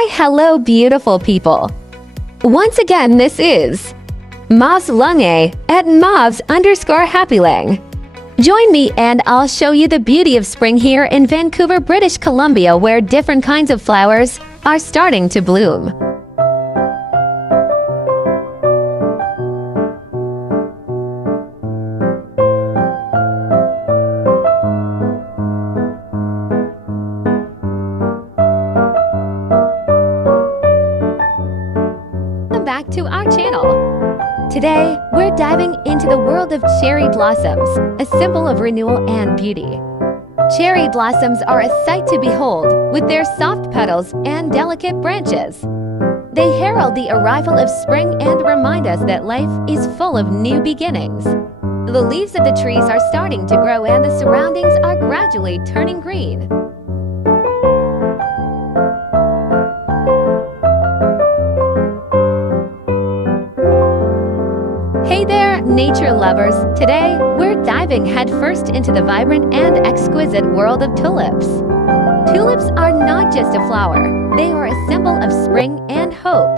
Hi, hello, beautiful people. Once again, this is Mavs Lunge at Mavs_Happylang. Join me and I'll show you the beauty of spring here in Vancouver, British Columbia, where different kinds of flowers are starting to bloom. Back to our channel. Today, we're diving into the world of cherry blossoms, a symbol of renewal and beauty. Cherry blossoms are a sight to behold, with their soft petals and delicate branches. They herald the arrival of spring and remind us that life is full of new beginnings. The leaves of the trees are starting to grow and the surroundings are gradually turning green. Hey there, nature lovers! Today, we're diving headfirst into the vibrant and exquisite world of tulips. Tulips are not just a flower, they are a symbol of spring and hope.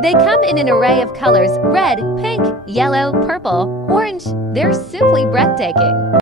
They come in an array of colors: red, pink, yellow, purple, orange. They're simply breathtaking.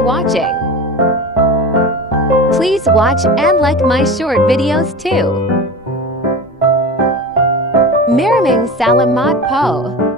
Watching. Please watch and like my short videos too. Maraming Salamat po.